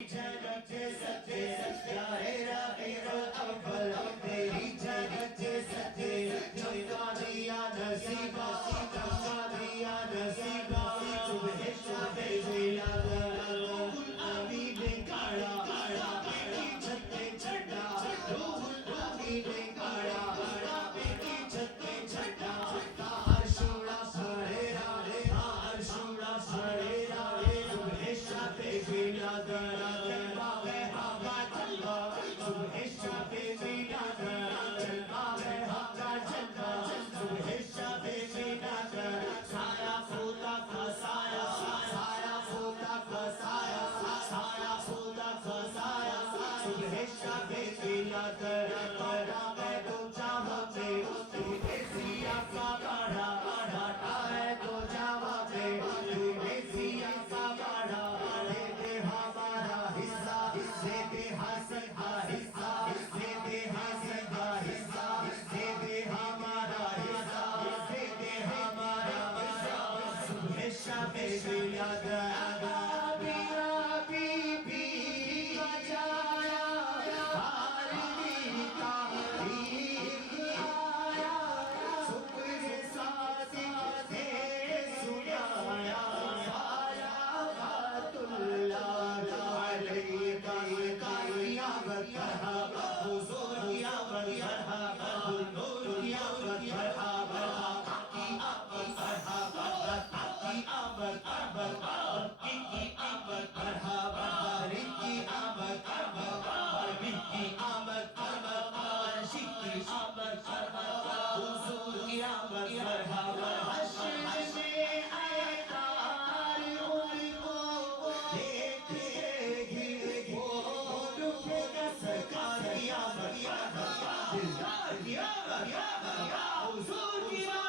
جنت سچے اول تیری جنت سچے چمکا دیا نصیبہ چمکا دیا نصیبہ صبح شب میلاد روح الامین نے کھڑا بیٹی چھت پہ چڑھا روح الامین نے کھڑا بیٹی چھت پہ چڑھا عرش اڑا سہیرا عرش اڑا سہیرا صبح شب میلاد حضور کی